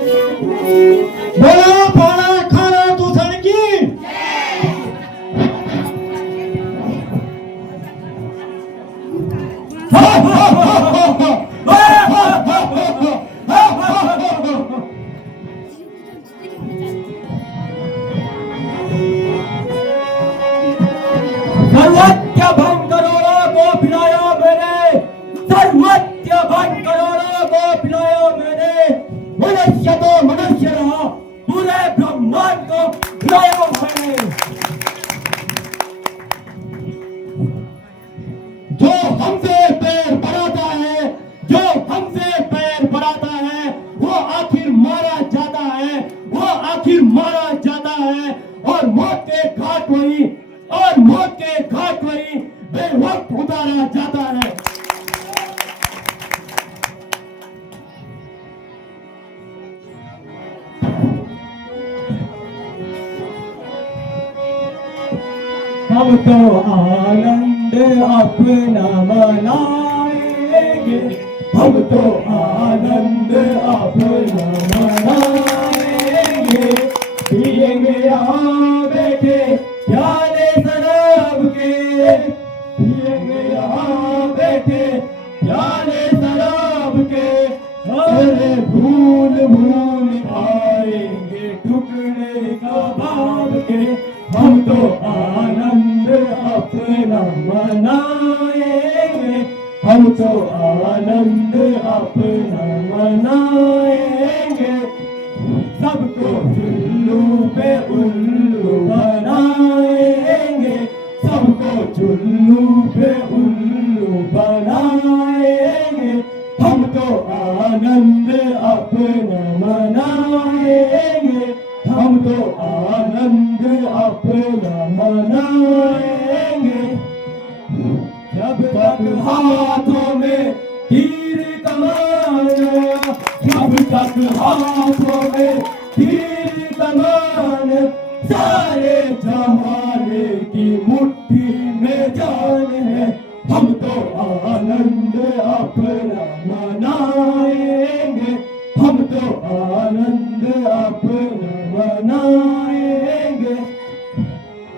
बोला पाना खाना दूसर की सर्वज्ञ भंग करोड़ों को पिलाया मैंने, सर्वज्ञ भंग करोड़ों को पिलाया मैंने, मनुष्य तो मनुष्य रहा, पूरे ब्रह्मांड को पिलाया मैंने। जो हमसे पैर बढ़ाता है, जो हमसे पैर बढ़ाता है, वो आखिर मारा जाता है, वो आखिर मारा जाता है। और मौत के घाट वही, और मौत के घाट वही बेवक्त उतारा जाता है। हम तो आनंद अपना मनाएंगे, हम तो आनंद अपना मनाएंगे, पिएंगे यहाँ बैठे प्याले शराब के, पिएंगे यहाँ बैठे प्याले शराब के। अरे भूल भूल आएंगे टुकड़े कबाब के, हम तो आनंद अपना मनाएंगे, हम तो आनंद अपना मनाएंगे। सबको चुल्लू पे उल्लू बनाएंगे, सबको चुल्लू पे उल्लू बनाएंगे, हम तो आनंद अपना मनाएंगे, हम तो आनंद अपना मनाएंगे। जब तक हाथों में तीर कमान, जब तक हाथों में तीर कमान, सारे जमाने की मुट्ठी में जान है, हम तो आनंद अपना मनाएंगे, हम तो आनंद अपना मनाएंगे।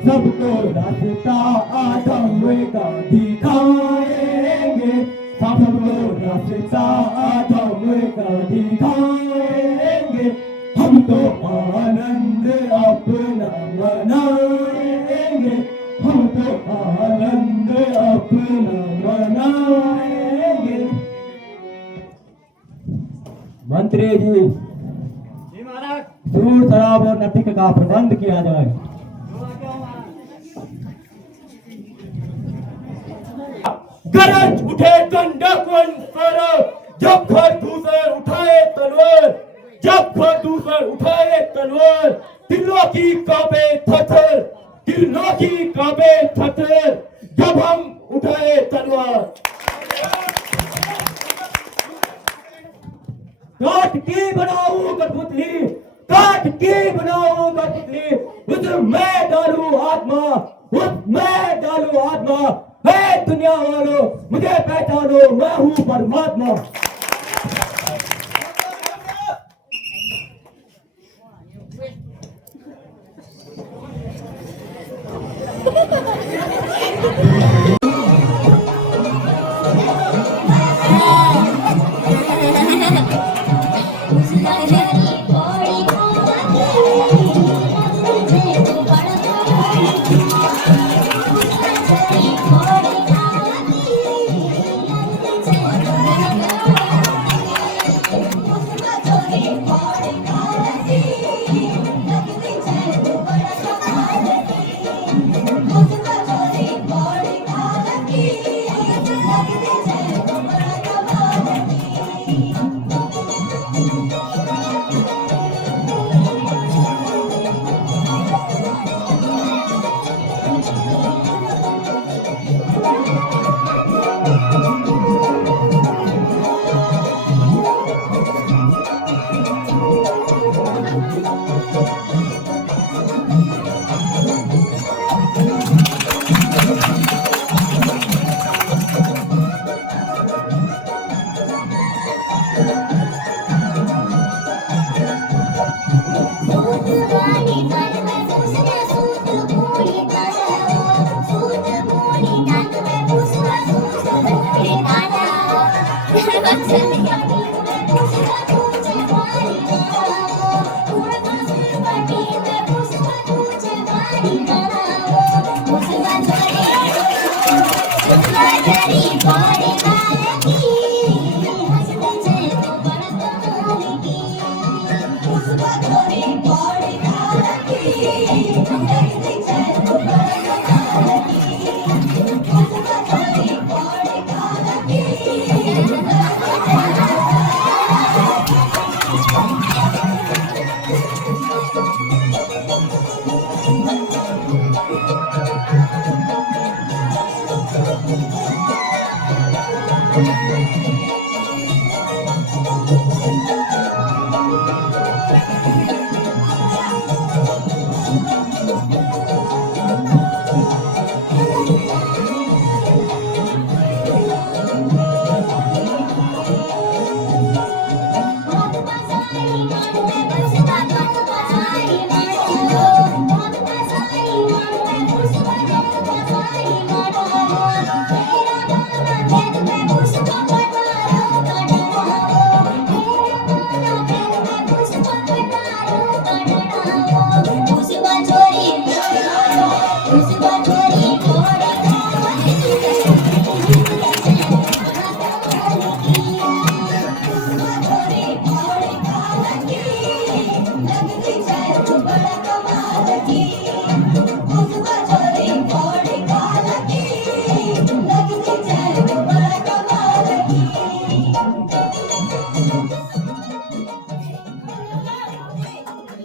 सबको रास्ता आदम का दिखाएंगे, सबको रास्ता आदम का दिखाएंगे, हम तो आनंद अपना मनाएंगे, हम तो आनंद अपना मनाएंगे। मंत्री जी महाराज, दूर शराब और नटिक का प्रबंध किया जाए। गरज उठे दंडकवन पर, जब खरदूसर उठाए तलवार, जब खरदूसर उठाए तलवार, दिलों की कांपे थरथर, दिलों की कांपे थरथर, जब हम उठाए तलवार। काट के बनाऊं कठपुतली, काट के बनाऊं कठपुतली, उसमें डालूं आत्मा, उसमें डालूं आत्मा। हे दुनिया वालों, मुझे पहचानो, मैं हूँ परमात्मा।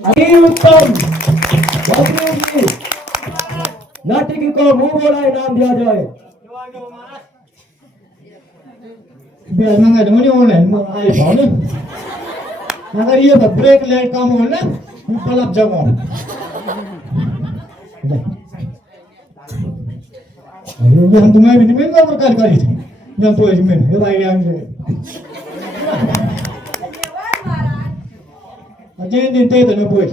अति उत्तम नाटक को मुंह बोला इनाम दिया जाए। अगर ये ब्रेक लाइट काम हो ना पलप जगह ये हम तुम्हें भी नहीं मिल प्रकार करी थी जब तो इसमें ये भाई आगे अजय दिन ते तो पूछ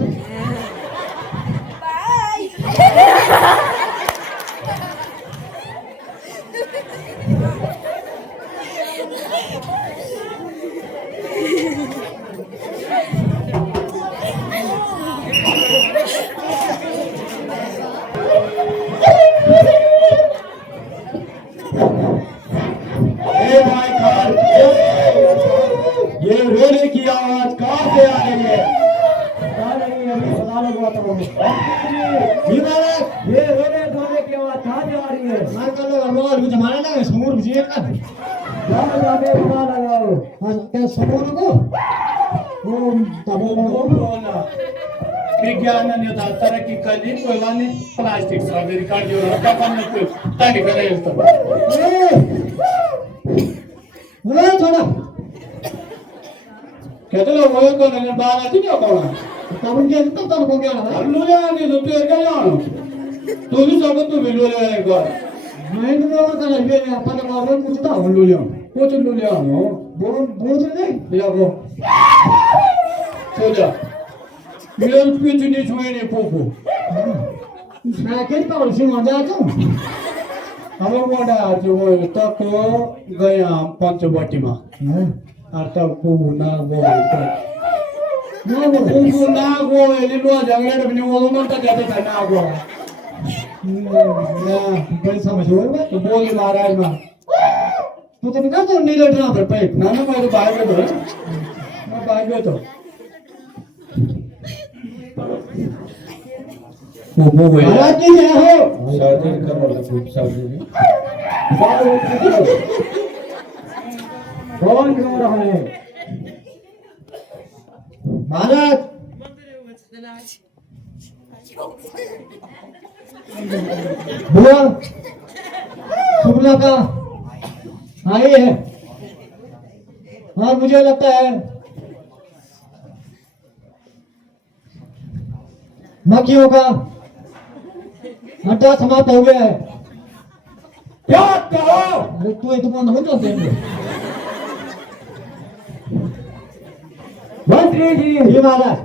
ये रोने की आवाज कहाँ से आ रही है? ये रोने धोने की आवाज कहाँ से आ रही है? जमाना ना समूर बुझिए का लगाओ क्या समूर को विज्ञान ने तरक्की कली कोई वाली प्लास्टिक सर्जरी कार्डियो क्या करने को ताकि करे तो थोड़ा कहते लोग वो को ने बात आती नहीं कौन तब उनके तो को क्या ना लुले आने तो तेरे क्या जानो तू भी सब तू भी लुले आने को मैं तो कर ये अपन का कुछ था लुले कुछ लुले आनो बोल नहीं या को सोचा मेरे पीछ नहीं छुए नहीं पोको मैं क्या पागल सी मजा आता हूं हम लोग आज वो तक गया पंचवटी में आता पोको ना वो पोको ना वो लिलो जंगल में वो लोग तो जाते थे ना वो ना बड़ी समझ हो रहा तो बोली महाराज मां तू तो निकाल तो नीले ड्रा पर पे ना ना मैं तो बाहर में तो मैं बाहर में तो वो महाराज जी जय हो सर्जरी करो खूब सर्जरी कौन रो रहा है? महाराज बुआ शुक्ला का आई है। हाँ मुझे लगता है मक्खियों का अड्डा समाप्त हो गया है। क्या कहो? अरे तू ये तो बंद हो जाते हैं मंत्री जी, जी महाराज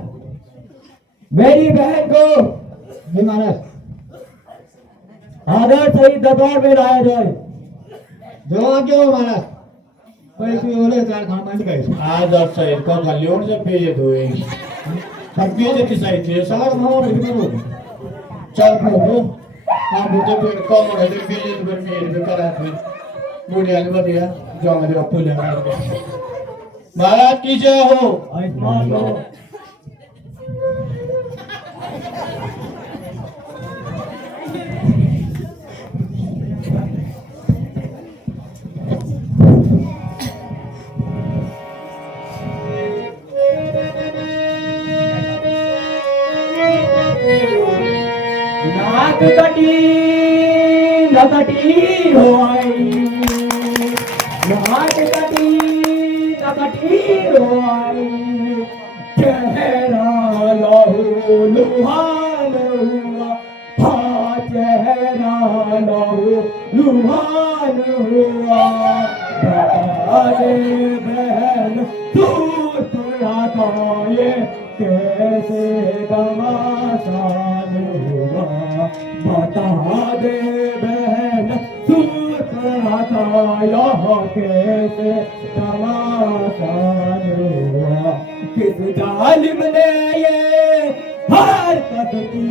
मेरी बहन को जी महाराज आदर सहित दरबार में लाया जाए। जो आज्ञा हो महाराज। भाई तू बोले चार खाना मान गए आज आप साइड का गलियों से भेजे हुए हम भेजे की साइड से सार मामा बिल्कुल बोल चल प्रभु हम मुझे फिर कौन है तो भेजे तो फिर भेज भी करा फिर बूढ़े आने बढ़िया जो मेरे अपने लेंगे महाराज की जय हो आयुष्मान हो नाक कटी नकटी हो आई, नाक कटी नकटी हो आई, चेहरा लहू लुहान हुआ, हाँ चेहरा लहू लुहान हुआ, अरे बहन दूर तुरा ये कैसे तमाशान हुआ, बता दे बहन दूर तुरा यह कैसे तमाशान हुआ, किस जालिम ने ये हरकत की,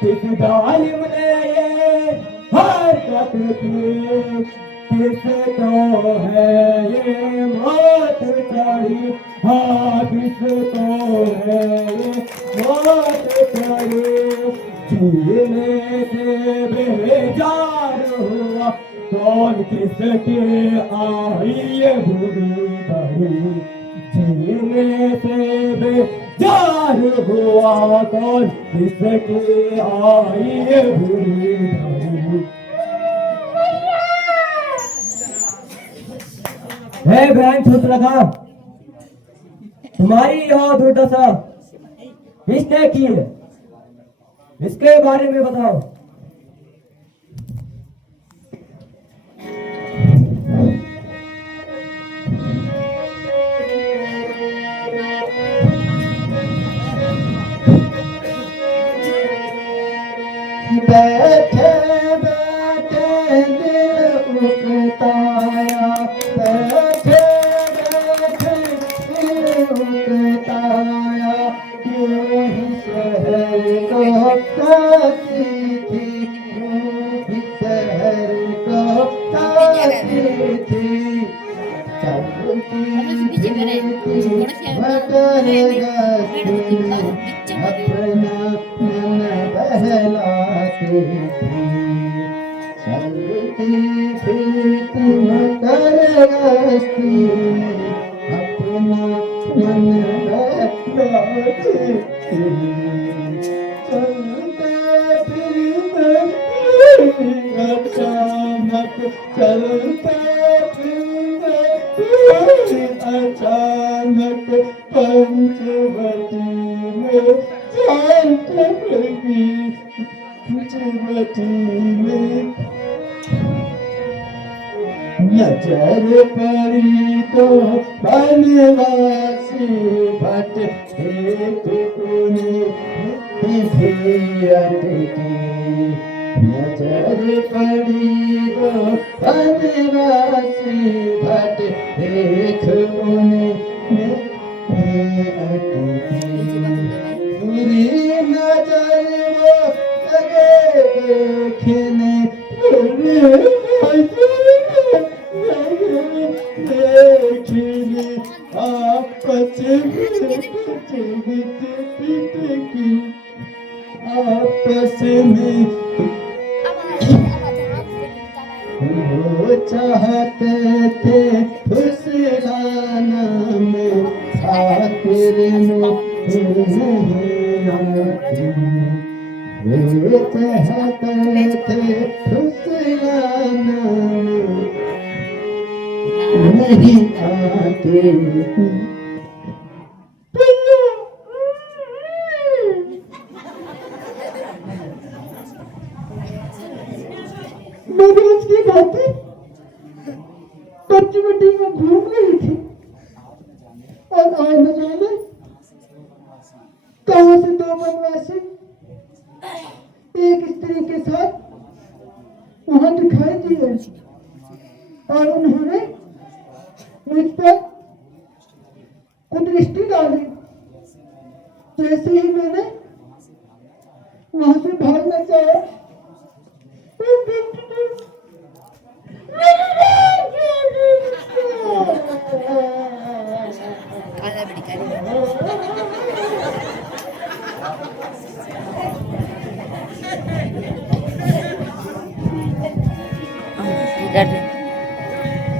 किस जालिम ने ये हरकत की, किसको है ये मौत चढ़ी, हाँ किसको है ये मौत चढ़ी, जीने से बेजार हुआ, कौन किसके आई ये बुरी घड़ी, जीने से बेजार हुआ, कौन किसके आई ये बुरी घड़ी। है बहन छुप रखा, तुम्हारी यह दुर्दशा किसने की है, इसके बारे में बताओ। बैठे बैठे दिल उकताया, बैठे बैठे दिल उकताया, यूं ही शहर को ताकी थी, यूं ही शहर को ताकी थी, चलती फिरती मटर गस्ती, अपना मन बहलाती थी, चलती फिरती मटर गस्ती, अपना मन बहलाती थी, चलते फिरते अचानक, चलते फिरते अचानक पंचवटी में जान टपकी, पंचवटी में नजर पड़ी तो बनवासी भट एक उन्हें अटकी, नजर पड़ी तो बनवासी भट एक उन्हें अटकी, पूरी नजर वो लगे देखने, देखने आपस में आपस में वो चाहते थे फुसलाना में, आखिर में नहीं आती, वो चाहते थे फुसलाना में नहीं आते। मेरी उसकी बातें पंचवटी में घूम रही थी और आए न जाने कहां से दो बनवासी एक स्त्री के साथ वहां दिखाई दिए और उन्होंने मुझ पर कुदृष्टि डाली, जैसे ही मैंने वहां से भागना चाहा,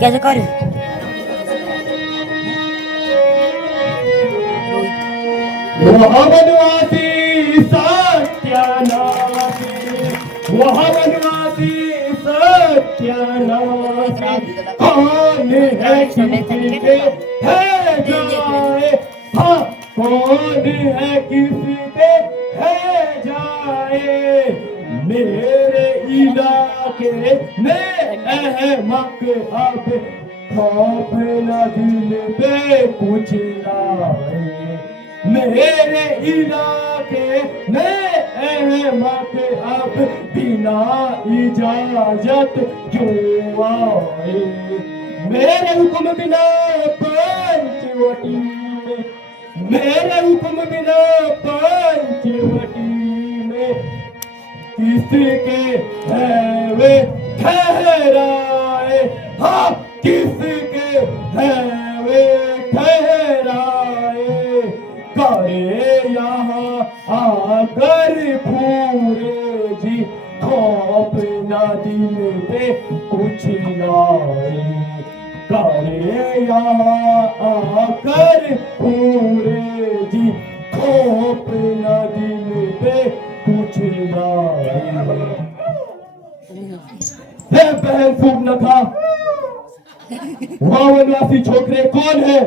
कैसे करूं? वह वनवासी सत्यानाशी, वह वनवासी सत्यानाशी, कौन है किसी के है जाए, हाँ कौन है किसी के है जाए, मेरे इलाके में अहमक अब खौफ न दिल पे कुछ लाए, मेरे इलाके में अहमक अब बिना इजाजत क्यों आए, मेरे हुक्म बिना पंचवटी में, मेरे हुक्म बिना पंचवटी में किसके है वे ठहराए, हाँ किसके है वे ठहराए, करे यहाँ आकर पूरे जी खौफ ना दिल पे कुछ लाए, करे यहाँ आकर पूरे जी खौफ ना दिल पे कुछ लाए। बहन फूक न था, वहां वनवासी छोकरे कौन है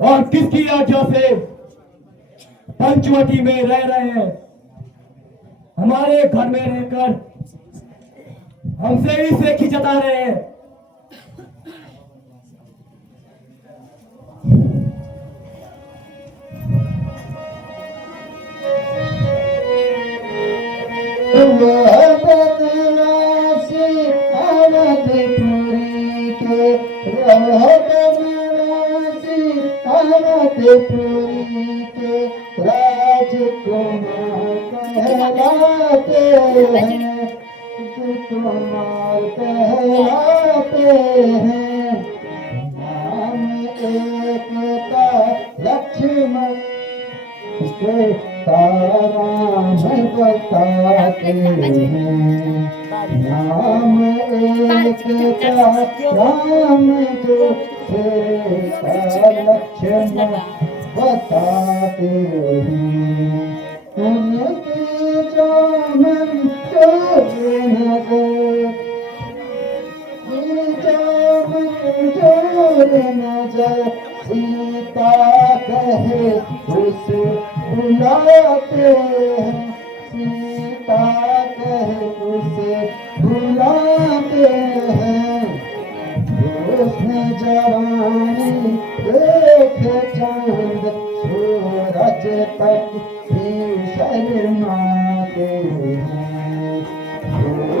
और किसकी आज्ञा से पंचवटी में रह रहे हैं, हमारे घर में रहकर हमसे ही सेखी जता रहे हैं। वनवासी अवधपुरी के, वनवासी अवधपुरी के राजकुमार कहलाते हैं, राजकुमार कहलाते हैं, नाम एक का लक्ष्मण तारा में बताते हैं, नाम एक का राम जो लक्ष्मण बताते हैं, उनकी जामन चोर नजर, जामन चोर नजर, सीता कहे उस बुलाते हैं, सीता कहे उसे बुलाते हैं, उसने जवानी देख चांद सूरज तक भी शर्माते हैं,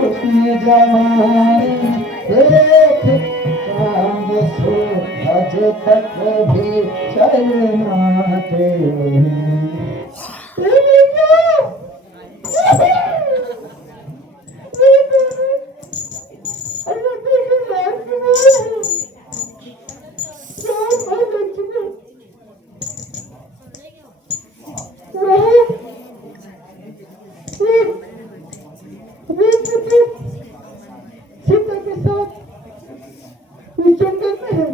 उसने जवानी देख चांद सूरज तक भी शर्माते हैं। सीता के साथ इस जंगल में है,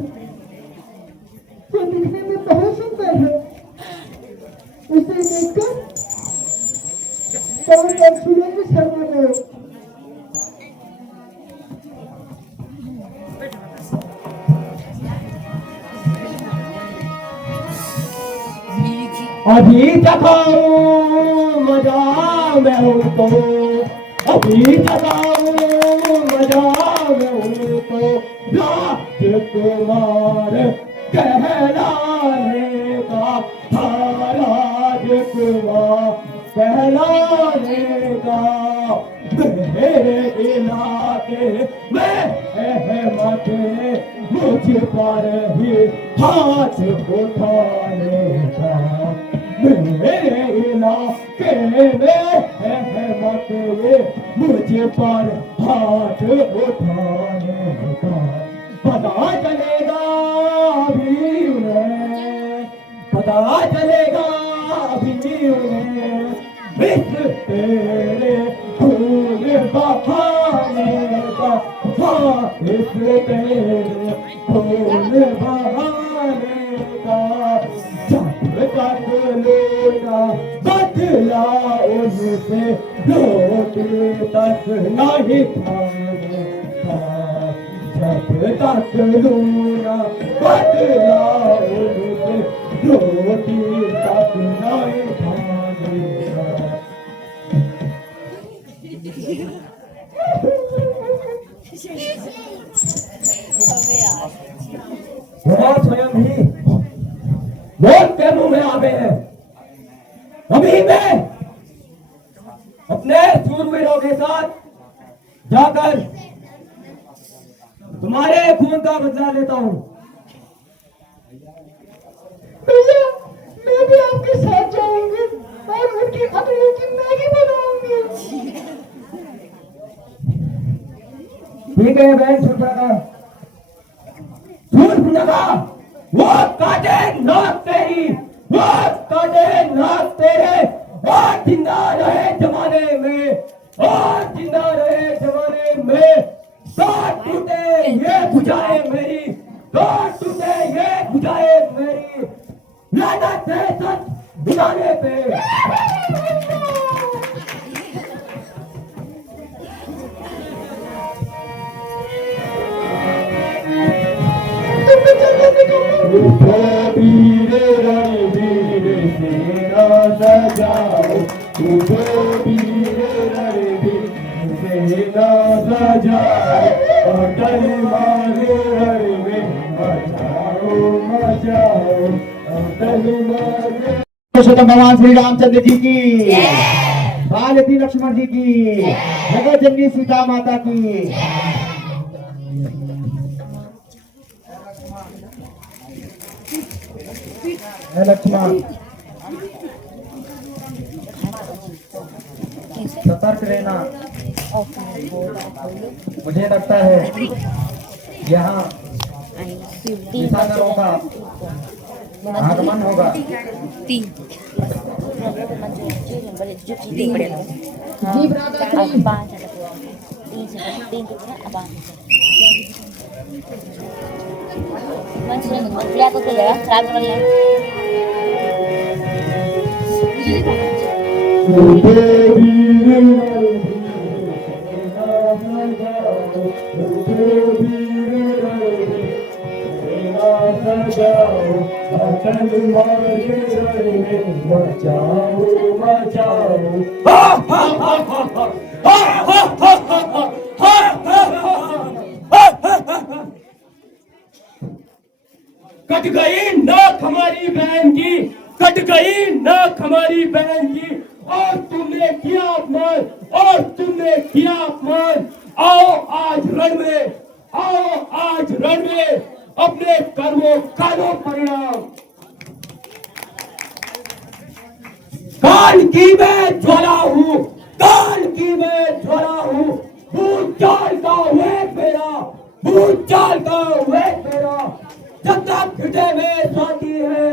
जो दिखने में बहुत सुंदर है, उसे देखकर कौन अक्षरों में शर्मा गए। अभी जगाऊं मजा मैं हूँ तो, अभी जगाऊं मजा मैं हूँ तो, राजकुमार कहलाने का, राजकुमार कहलाने का, मेरे इलाके में अहमद ने मुझ पर रही हाथ उठाने का, मेरे इलाके में रहमत ये मुझ पर हाथ उठाने का। पता चलेगा अभी उन्हें, पता चलेगा अभी उन्हें, इस तेरे फूल बहाने का, हाँ इस तेरे फूल बहाने का। जब तक लेना बदला उनसे, रोटी तक नहीं खाने का। जब तक लूना बदला उनसे, रोटी तक नहीं खाने का। वो स्वयं ही बहुत के मुंह में आ गए हैं। अभी मैं अपने सूरवीरों के साथ जाकर तुम्हारे खून का बदला लेता हूँ। भैया मैं भी आपके साथ जाऊंगी और उनकी अगली की मैगी बनाऊंगी। ठीक है बहन सुनपड़ा, वो काटे नाक तेरी, वो काटे नाक तेरे, और जिंदा रहे जमाने में, और जिंदा रहे जमाने में। साथ टूटे ये बुझाए मेरी, साथ टूटे ये बुझाए मेरी, लानत है सच बुझाने पे। वीर रणवीर सेना सजाओ, वीर रणवीर सेना सजाओ, अटल मारे रणवीर मचाओ मचाओ, अटल मारे। पुरुषोत्तम भगवान श्री रामचंद्र जी की, बालती लक्ष्मण जी की, जगत जननी सीता माता की। लक्ष्मण सतर्क रहना, मुझे लगता है यहाँ किसानों का आगमन होगा। जी ब्रदर कट गई नाक हमारी बहन की, कट गई नाक हमारी बहन की, और तुमने किया अपमान, और तुमने किया अपमान। आओ आज रण में, आओ आज रण में, अपने कर्मों का लो परिणाम। काल की मैं ज्वाला हूँ, काल की मैं ज्वाला हूँ, भूचाल का वेग मेरा, भूचाल का वेग मेरा। जब तक हृदय में शांति है,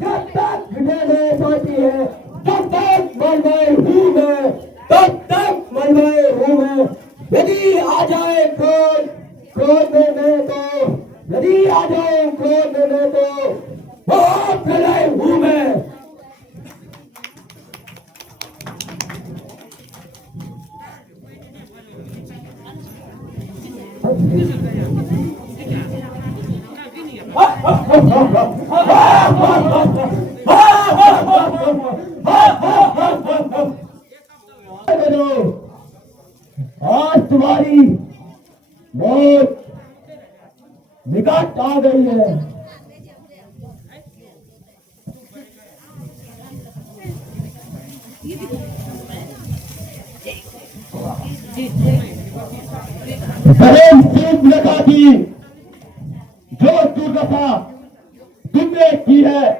जब तक हृदय में शांति है, तब तक मनमय हूँ मैं, तब तक मनमय हूँ मैं। यदि आ जाए क्रोध, क्रोध में मैं तो, यदि आ जाए क्रोध में मैं तो, वो प्रलय हूँ मैं। आज तुम्हारी मौत निकट आ गई है। बहन सूर्यका की जो दुर्गा तुमने की है।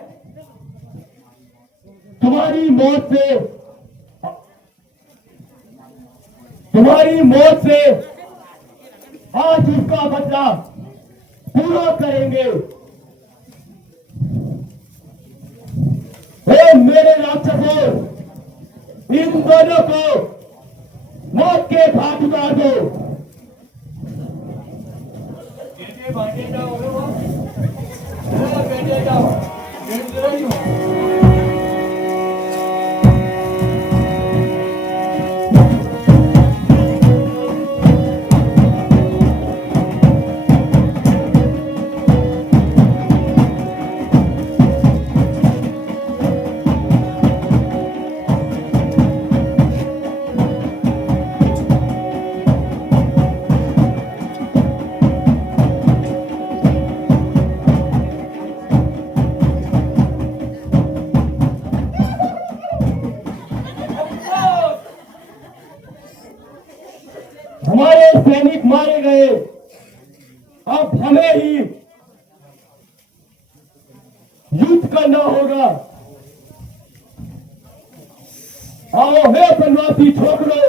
तुम्हारी मौत से आज उसका बदला पूरा करेंगे। हे मेरे राक्षसों, इन दोनों को मौत के घाट उतार दो। हमारे सैनिक मारे गए, अब हमें ही युद्ध करना होगा। आओ हे बनवासी छोकरो,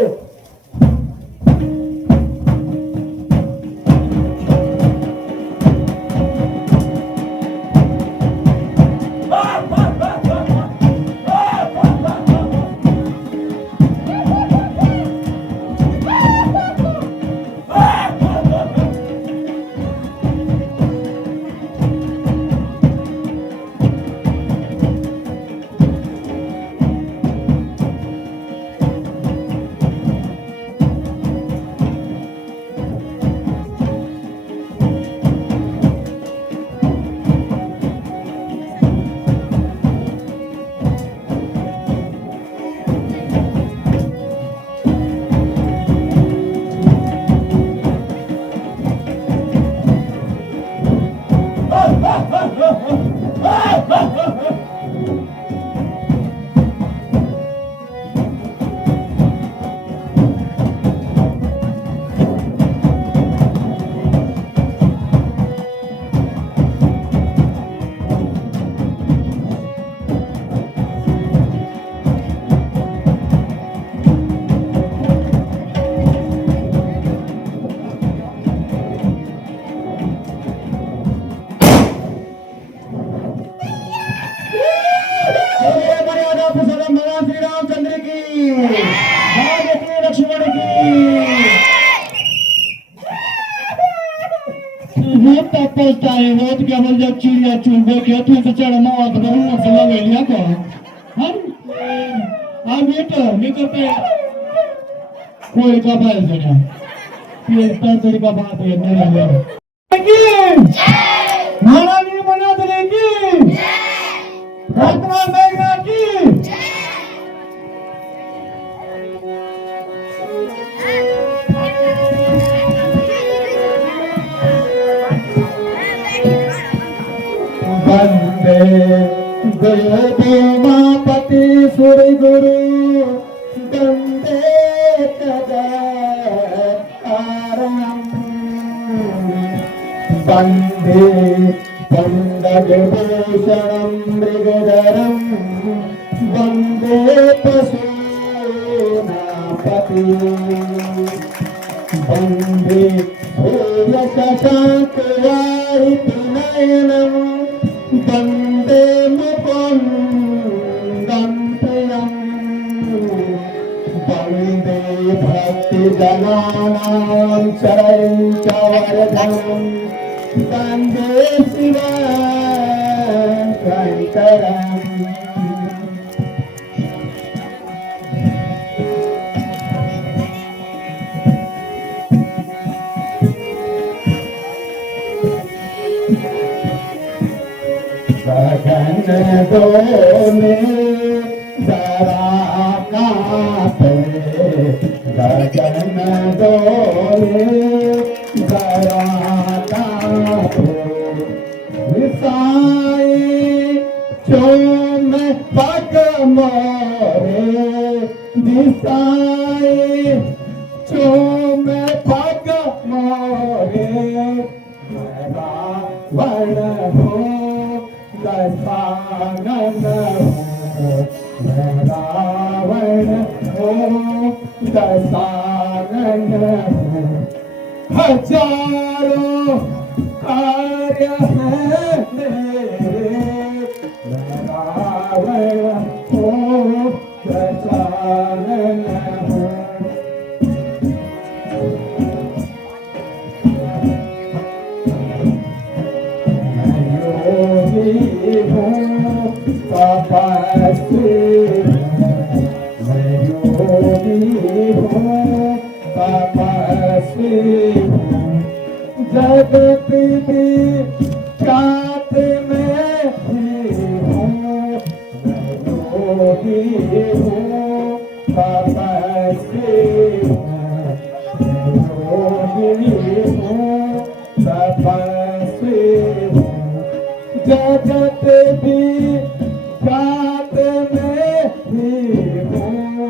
मर्यादा पुरुषोत्तम भगवान श्री रामचंद्र की, भारतीय लक्ष्मण की। वो तक पहुंचता है, वो तो केवल जब चिड़िया चुनबे के तू से चढ़ मौत बहु से लगे लिया को हम ये तो निकल पे कोई का बाल जड़ा ये तरतरी का बात है मेरे लिए की महारानी मना दे की रत्ना मेघना की। वंदे गुरु उमापति सूर्य गुरु वंदे वंदे पंडगभूषणं मृगधरं वंदे पशूनापति वंदे सूर्यशशाङ्कवारिधिनयनं वंदे मुकुन्दं प्रियं वंदे भक्तजनानां चरणकमलधरं वंदे शिवशङ्करम्। गगन डोले जरा कांपे, गगन डोले जरा कांपे, विसाई चोम पग मोरे, विसाई चोम पग मोरे, रावण हो दशानन हूँ मैं रावण हूँ दशानन हूँ हजारों कार्य हैं मेरे मैं रावण हूँ दशानन हूँ तपस्वी मैं योगी हूँ तपस्वी जगत की ख्यात में ही हूँ मैं योगी हूँ तपस्वी योगी हूँ तपस्वी जगत भी रात में ही हूँ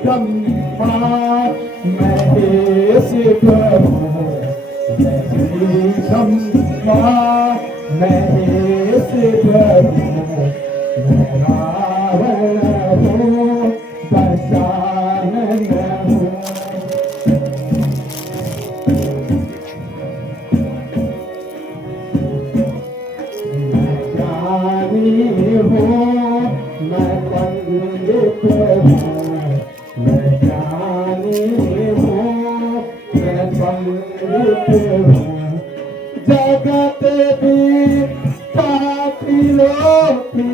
ब्रह्मा महेश प्रभु ब्रह्मा महेश प्रभु मैं रावण हूँ दशानन हूँ मैं पंडित हूँ मैं ज्ञानी हूँ मैं पंडित हूँ जगत भी त्रिलोकी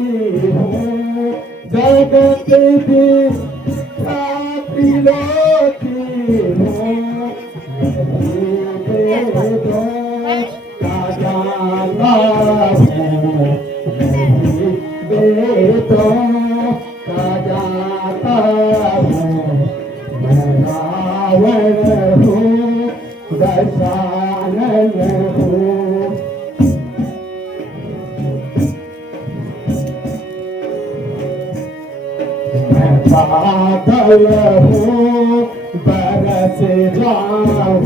हूँ जगत भी त्रिलोकी हूँ वेदों का ज्ञाता हूँ वेदों का जाता हूँ मैं रावण हूँ दशानन हूँ मैं बादल हूँ बरस जाऊँ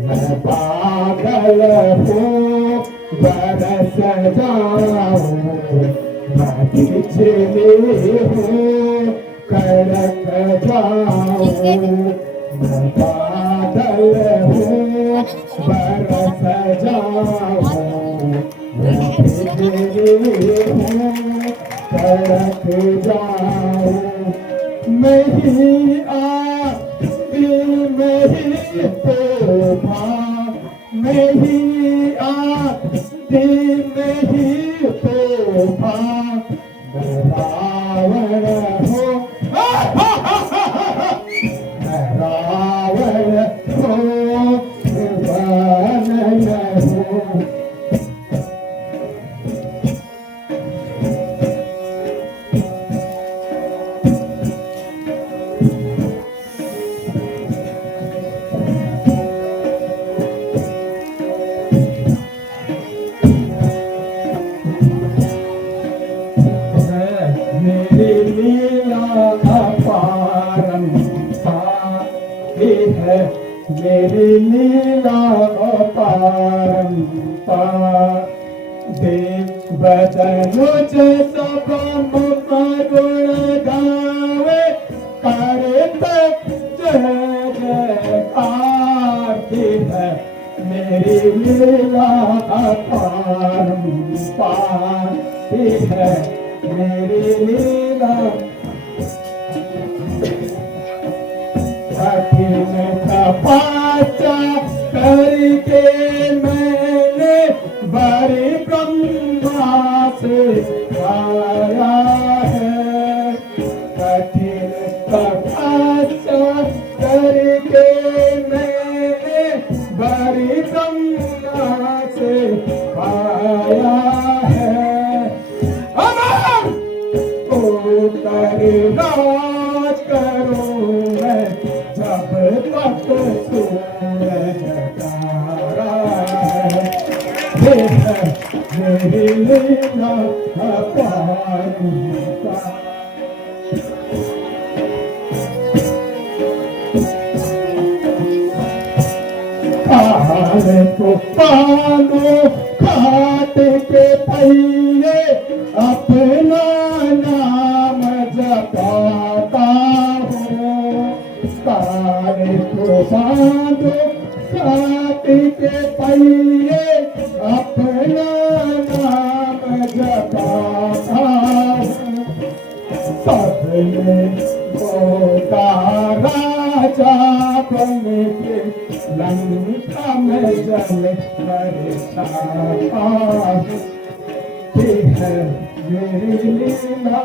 मैं बादल हूँ बरस जाऊँ मैं बिजली हूँ कड़क जाऊँ मैं बादल हूँ बरस जाऊँ मैं बिजली हूँ कड़क जाऊँ मैं ही आदि मैं ही तूफान मैं ही आदि मैं ही तूफान मैं रावण हूँ मैं रावण हूँ दशानन हूँ मेरी लीला अपरंपार देव बदनुज सब मुख गुण गावे करत जय जयकार की है मेरी लीला अपरंपार की है मेरी लीला कठिन तपस्या करके मैंने बड़ी ब्रह्मा से पाया है कठिन तपस्या करके मैंने बड़ी ब्रह्मा से पाया है अमर तो राज करूं मैं जब तक सूरज तारा है मेरी लीला अपारूपा काल को पालो खाट के पढ़िए अपना नाम जपाता हूँ। तारे को बांधो छाती के पहिए अपना नाम जपाता हूँ। सबने मोटा राजा बन के लंका में जल बरसाता हूँ। ये है मेरी लीला।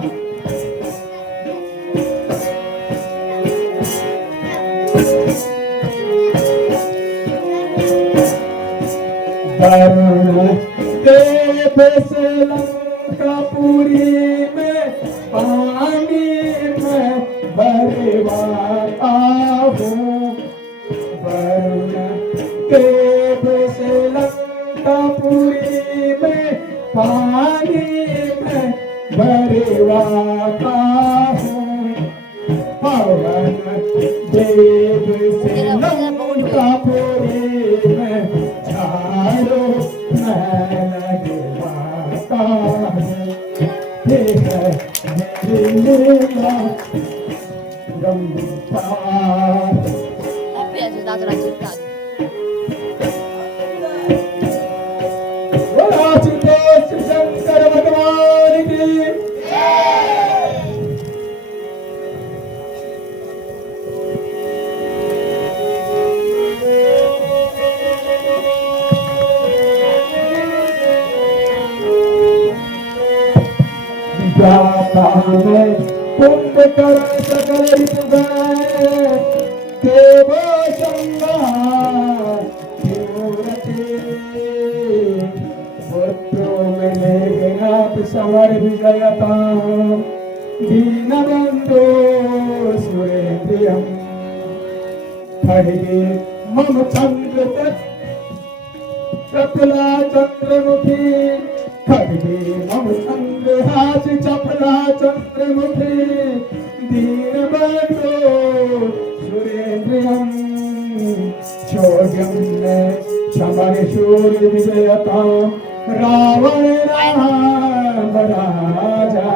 वरुण देव से लंकापुरी में पानी में भरवाता हूँ। वरुण देव से लंकापुरी में पानी में भरवाता हूँ। पवन देव से लंकापुरी में झाड़ू मैं लगवाता हूँ। ये है मेरी लीला रंगपार। बोलो आशुतोष शंकर भगवान की। जाता मैं कुंभ कर सकल ऋतुगण देवो संगार पुत्रों में मेघनाथ समर विजयता दीनबंधु सुरेंद्रियम खड़गे मम चंद्र चपला चंद्रमुखी खड़गे मम चंद्रहास चपला चंद्रमुखी दीनबंधु सुरेंद्रियम शौर्यम में समर शूर विजयता रावण राम राजा।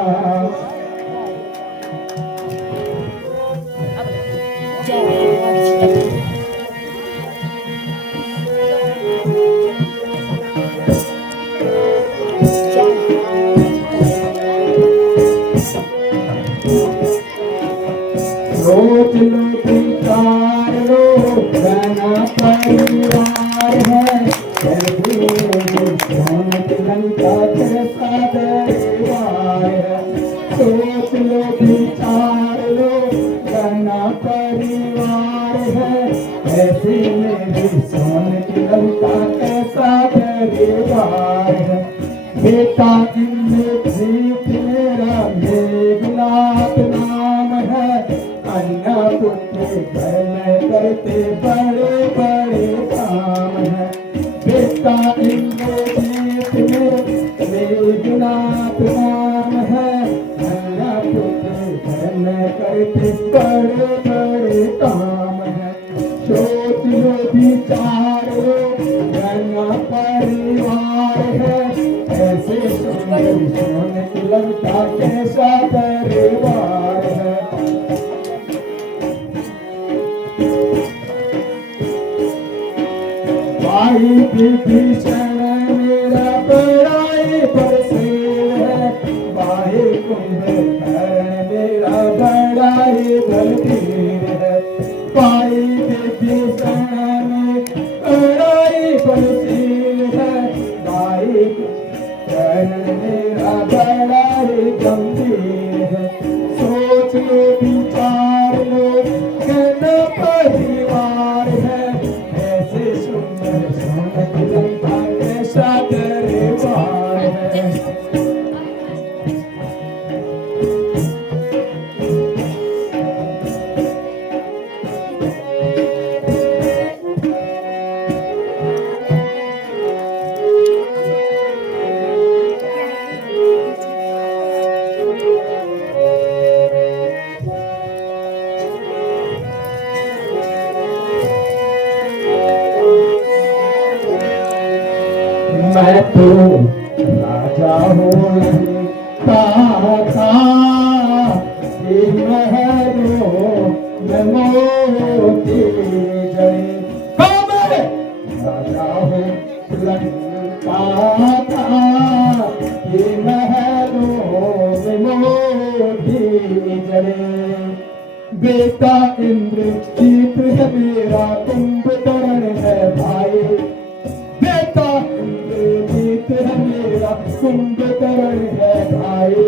सोच लो विचार लो घना परिवार है लंका कैसा दरबार है। सोच लो विचार लो घना परिवार है ऐसी मेरी सोन की लंका कैसा दरबार है। बेटा इंद्रजीत मेरा मेघनाथ नाम है। अन्ना पुत्र घर में करते बड़े बड़े काम है। बेटा इंद्रजीत मेरा मेघनाथ नाम है। अन्ना पुत्र घर में करते बड़े बड़े काम है। सोच लो विचार लो घना परिवार है ऐसे सुंदर सोने की लंका कैसा दरबार है। भाई विभीषण मेरा बड़ाई बरसेल है। भाई कुंभकर्ण मेरा बड़ाई बलवीर है। भाई विभीषण में बड़ाई बरसेल है। भाई कुंभकर्ण मेरा बड़ाई गंभीर है। सोच लो विचार लो घना परिवार है ऐसे सुंदर सोने की लंका कैसा दरबार है। मैं तो राजा हो ताता महलों में मोती जड़े राजा हो ताता महलों में मोती जड़े बेटा इंद्रजीत है मेरा कुंभकर्ण है भाई बेटा इंद्रजीत है मेरा कुंभकर्ण है भाई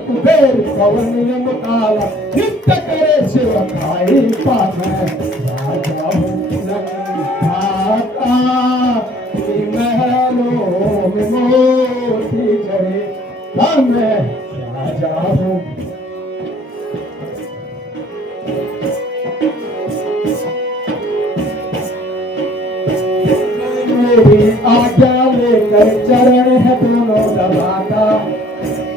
कुबेर पवन काला नित्य करे शिव खाई पाप राजा हूँ महलों में मोती जड़े मैं राजा हूँ मेरी आज्ञा लेकर चरण है दोनों दबाता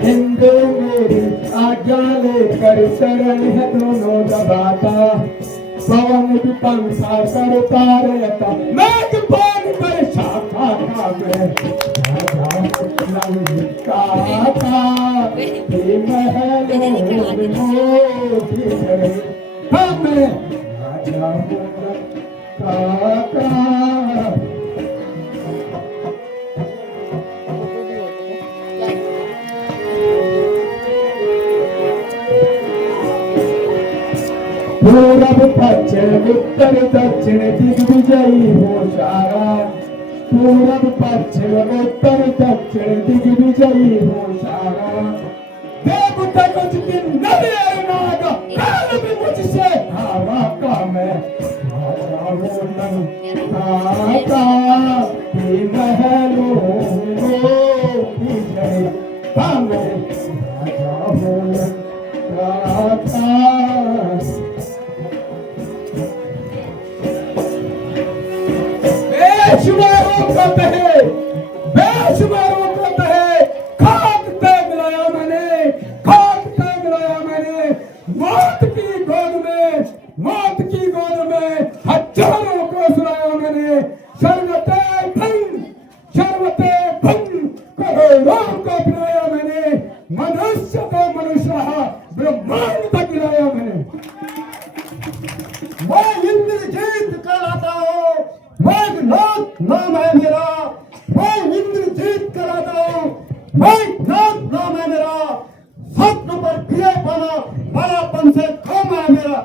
हिंदू मेरी आज्ञा लेकर चरण है दोनों दबाता पवन विपंसा करता रहता मेघ पान पर शाखा का मैं महलों में मोती जड़े मैं राजा हूँ काका पूरब पश्चिम उत्तर दक्षिण दिग्विजयी हो सारा पूरब पश्चिम उत्तर दक्षिण दिग्विजयी हो सारा देवता कुछ दिन नरे नाग काल भी मुझसे हावा का मैं राजा हूँ काका महलों में मोती जड़े मैं राजा हूँ काका बेशुमारों को कहे बेशुमारों को कहे खाक पे मिलाया मैंने खाक पे मिलाया मैंने मौत की गोद में हजारों को सुनाया मैंने शर्वते भंग करोड़ों को पिलाया मैंने मनुष्य को मनुष्य रहा ब्रह्मांड तक गिराया मैंने मैं इंद्रजीत कहलाता हूँ मेघनाथ नाम है मेरा मैं इंद्रजीत कहलाता हूँ मेघनाथ नाम है मेरा स्वप्न पर विजय पाना बड़ापन से काम है मेरा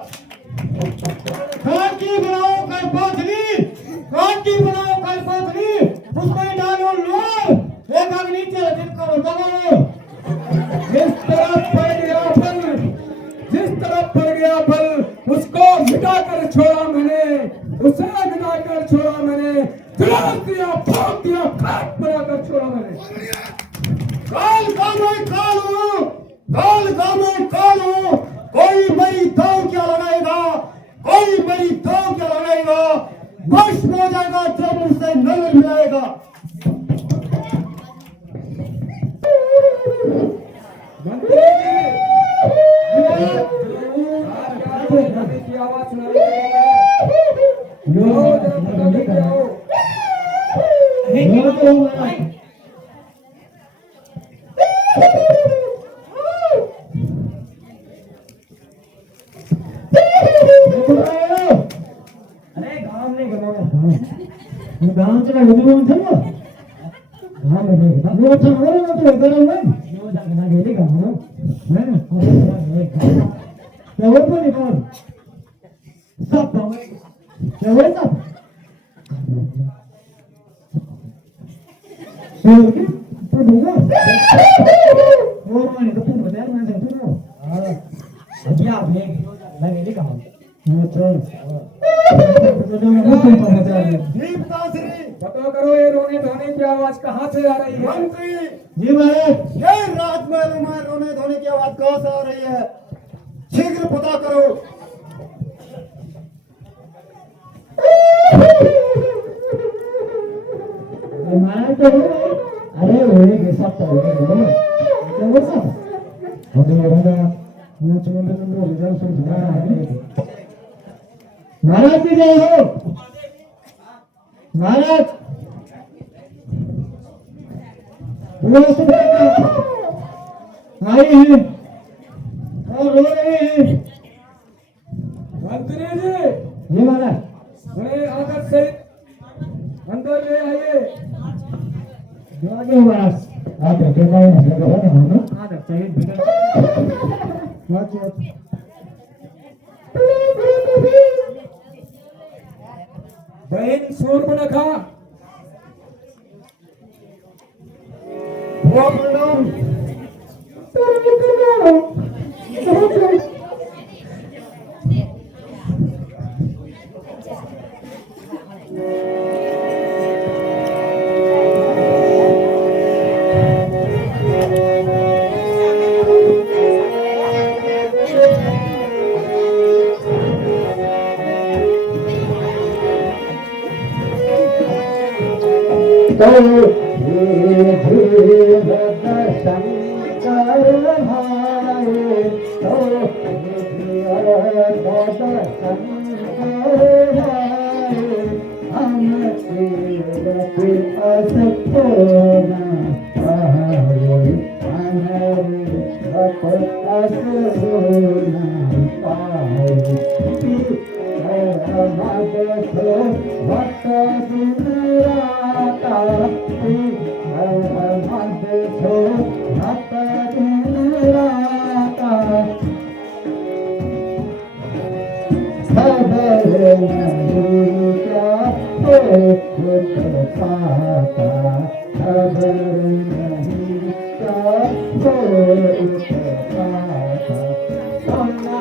कांटी बनाओ कर बोतली उसमें डालो लोल एक आग नीचे करो दबाओ जिस तरफ पड़ गया फल उसको मिटाकर छोड़ा मैंने उसे मिटाकर छोड़ा मैंने जला दिया फाड़ दिया खाक बनाकर छोड़ा मैंने काल का मैं काल हूँ कोई मेरी दांव क्या लगाएगा भस्म हो जाएगा जब मुझसे नजर मिलाएगा की आवाज सुनाई अरे गांव नहीं गांव चला गांव में नहीं वो अच्छा हो रहा तो इधर हो मैं यो जाना गेली गांव मैं क्या हो तो निकाल सब क्या हो सब तो दूंगा और मैंने तो तुम बताया मैं तो तुम अभी आप मैं गेली गांव पता करो ये रोने धोने की आवाज कहाँ से आ रही है मंत्री जी महाराज ये रात में रोने धोने की आवाज कहाँ से आ रही है शीघ्र पता करो अरे वो सब महाराज जी जय हो महाराज व्यवस्थित आई हैं और रो रहे हैं। मंत्री जी, ये वाला उन्हें आदर से अंदर ले आइए। आगे बस आगे के बाद ना आदर चाहिए बाकी बहन सूर्पणखा, वो प्रणाम तो धीरे धीरे दर्शन कर भाई तो धीरे दर्शन कर भाई हम तेरे पास खोना पाए हमारे पास खोना पाए भक्त दिन राता भक्त दिन राता सब नहीं क्या पाता सब नहीं क्या पाता सोना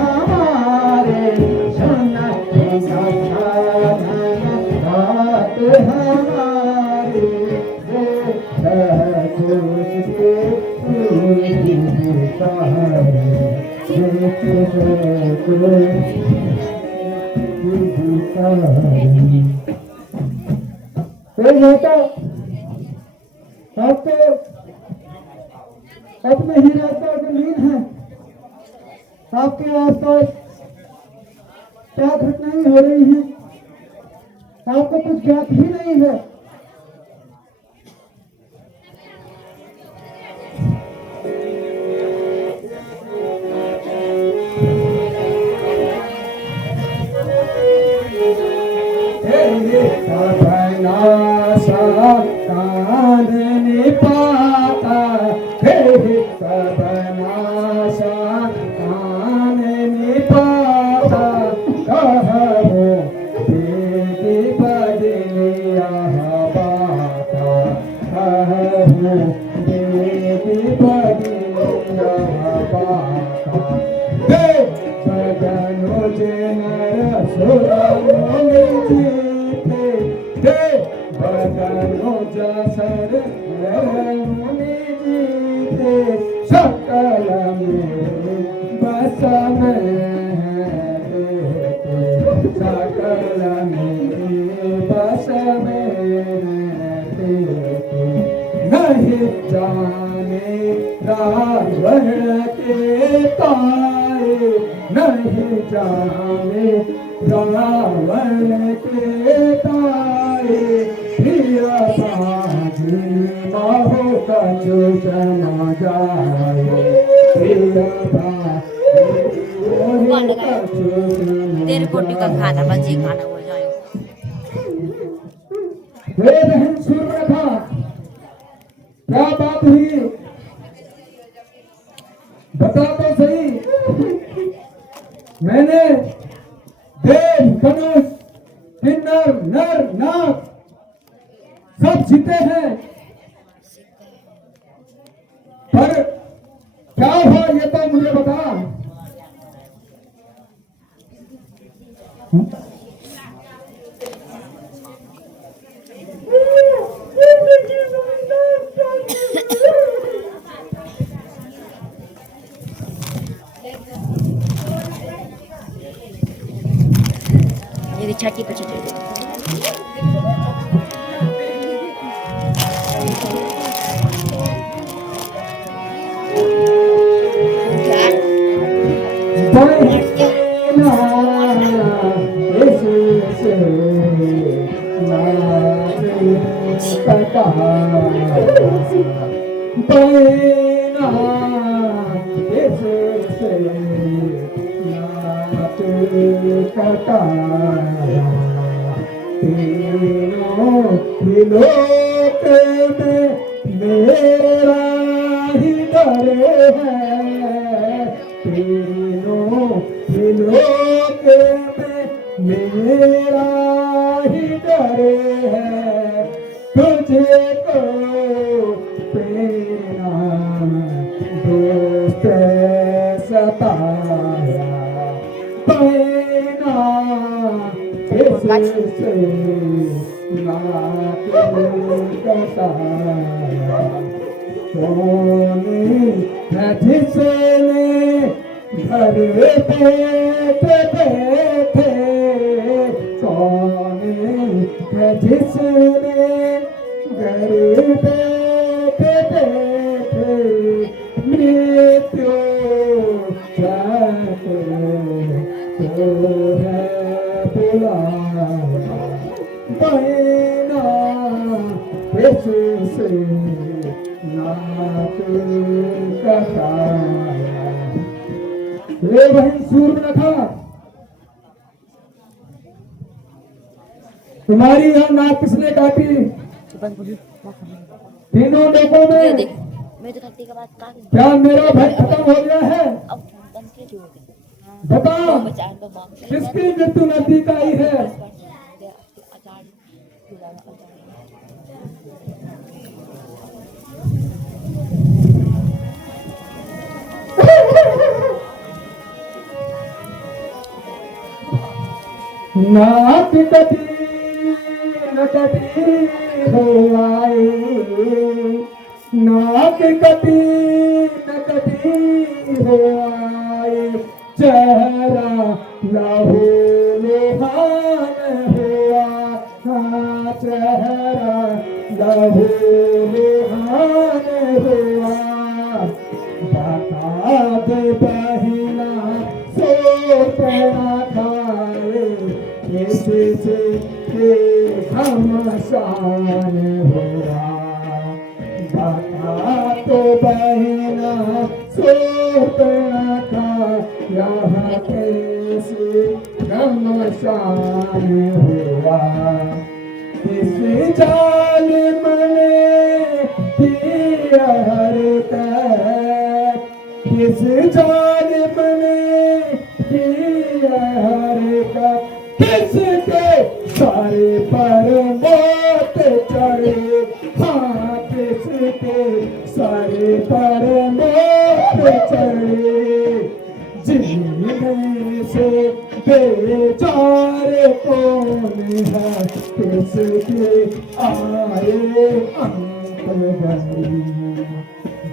हमारे सोना हमारे आपको अपने ही रास्ता जमीन है आपके आसपास क्या घटनाएं हो रही हैं आपको कुछ ज्ञात ही नहीं है कांदने पाता सबनाशा कांदने पाता कहो बेटी बदलिया बाता कहो बेटी बदलिया बाता दे बदनो जनर सुरानो जीते दे बदनो जसर मुनि जीते सकल में बस में सकल में बस में नहीं जाने रावण के ताए नहीं जाने रावण के ताए बाहु कछु जना जाए तेरे कोटी का खाना बस ये खाना हो जाए बहन सूर्यप्रभा क्या बात हुई बता तो सही मैंने देव धनुष किन्नर नर नाग सब जीते हैं पर क्या हुआ ये तो मुझे बता ये छठी पे छठी नाच कटाया बहना किससे नाच कटाया तीनों लोक में मेरा ही डर है तीनों लोक में मेरा ही डर है तुझे को प्रेरणा दोस्त सताया बहना किससे नाच कटाया सोने है जिसने घर बैठे बैठे सोने है जिसने घर बैठे बैठे मृत्यु जाते तो है बुलाया बहना किससे नाच कटाया रे बहन सूर्यनखा तुम्हारी यह नाक किसने काटी तीनों लोगों ये में देख मैं तो थकती के बाद का क्या मेरा भय खत्म हो गया है अब बंद के जो हो गया बता बचान तो मांग किसकी मृत्यु नजदीक आई है आचार नाक कटी न कटी हो आए नाक कटी न कटी हो आए चेहरा लहू लुहान हुआ हाँ चेहरा लहू लुहान हुआ बता दे बहिना सो पैना खाए किससे घमसान हुआ बता तो बहिना सो पैना खा यहाँ कैसे घमसान हुआ किस जालिम ने किया हरकत किस जालिम ने किया हरकत किसके सारे पर मौत चढ़े हाँ किसके सारे पर मौत चढ़े जीने से बेचारे कौन है किसके आए अंत बनी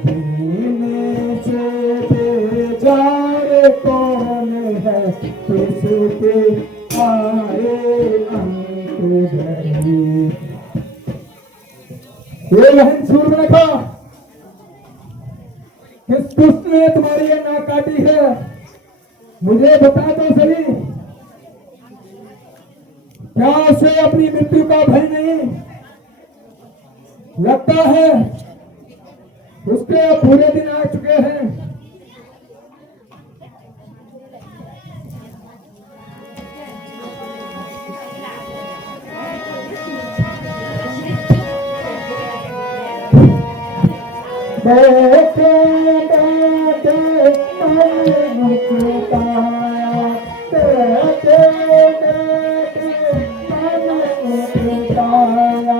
जीने से बेचारे कौन है किसके आए अंत बनी ये बहन सूर्यनखा किस दुष्ट ने तुम्हारी ये नाक काटी है मुझे बता तो सही क्या उसे अपनी मृत्यु का भय नहीं लगता है उसके अब बुरे दिन आ चुके हैं बैठे बैठे मन मुकुताया बैठे बैठे मन मुकुताया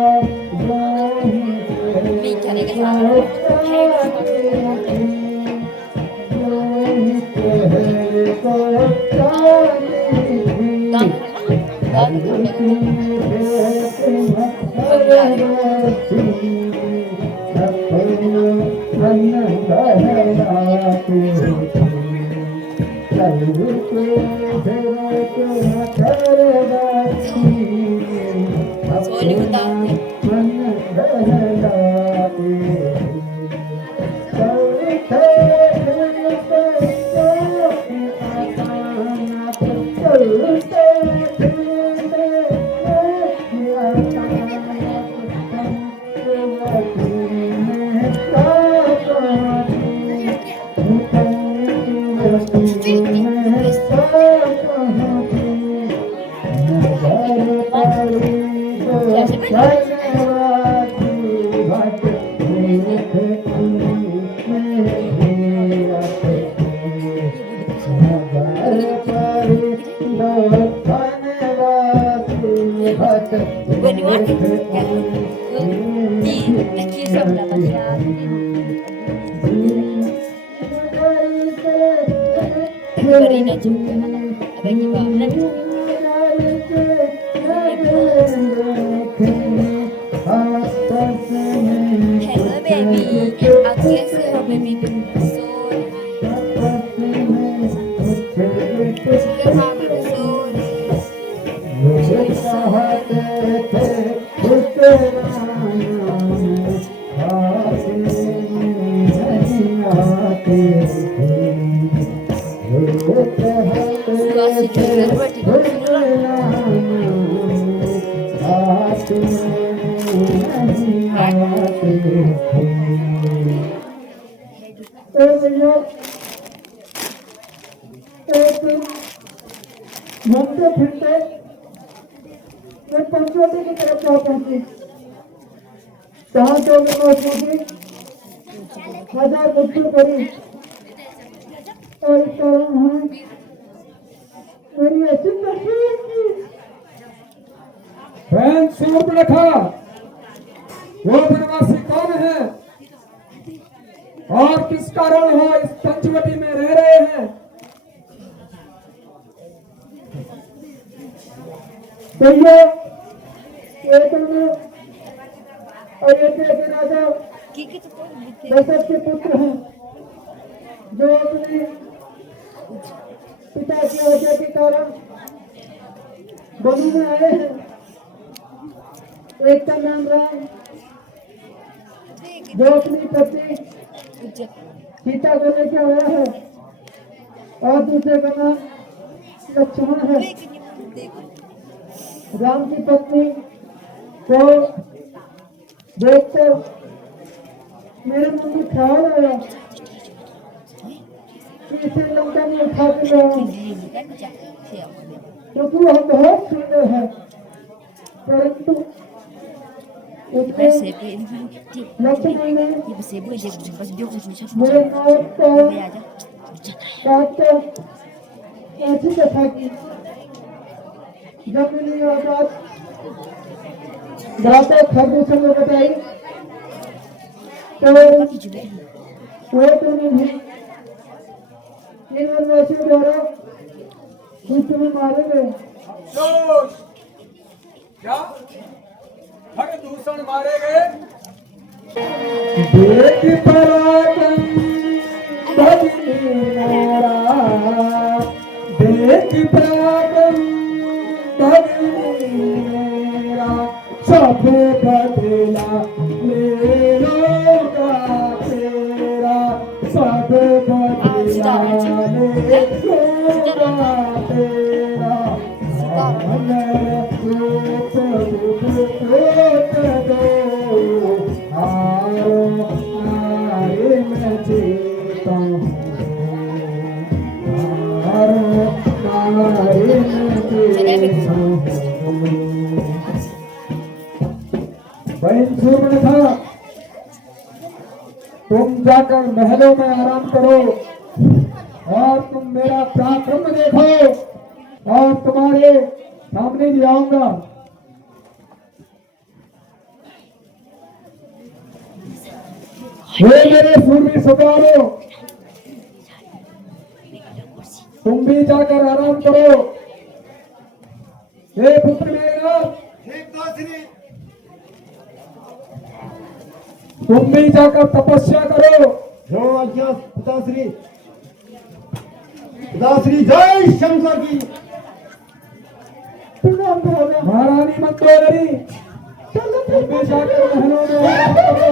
Karina juga ada gimana? Hello baby, aku suka baby besar. Suka mama besar. घूमते फिरते मैं पंचवटी की तरफ जा पहुंची। जहाँ तो मैं पहुंची 1000 मुश्किल करी और इस तरह मेरी ऐसी तस्वीर की बहन सूर्पणखा वो बनवासी कौन है और किस कारण वो इस पंचवटी में रह रहे हैं। तो ये एक अयोध्या के राजा दशरथ के पुत्र हैं जो अपने पिता की आज्ञा के कारण वन में आए हैं। एक का नाम राम जो अपनी पत्नी सीता को लेकर आया है और दूसरे का नाम लक्ष्मण है। राम की पत्नी को देखकर मेरे मन में ख्याल आया कि इसे लंका में उठा के ले आऊं, क्योंकि वह बहुत सुंदर है। परंतु उसके लक्ष्मण ने मेरे नाक को काटकर ऐसी कथा की। जब मैंने यह बात भ्राता खरदूषण को बताई तो वो दोनों भी इन वनवासियों द्वारा युद्ध में मारे गए। क्या खरदूषण मारे गए? देख पराक्रम भगिनी मेरा, देख पराक्रम भगिनी मेरा, सब बदला लेलो का तेरा, सब बदला लेलो का तेरा। बहन सूर्पणखा तुम जाकर महलों में आराम करो और तुम मेरा पराक्रम देखो और तुम्हारे सामने भी आऊंगा। हे मेरे सूर्य सवारों, तुम भी जाकर आराम करो। हे पुत्र मेरा, तुम भी जाकर तपस्या करो। जो आज्ञा पिताश्री, पिताश्री जय शंकर की। महारानी मंदोदरी, तुम भी जाकर महलों में आराम करो।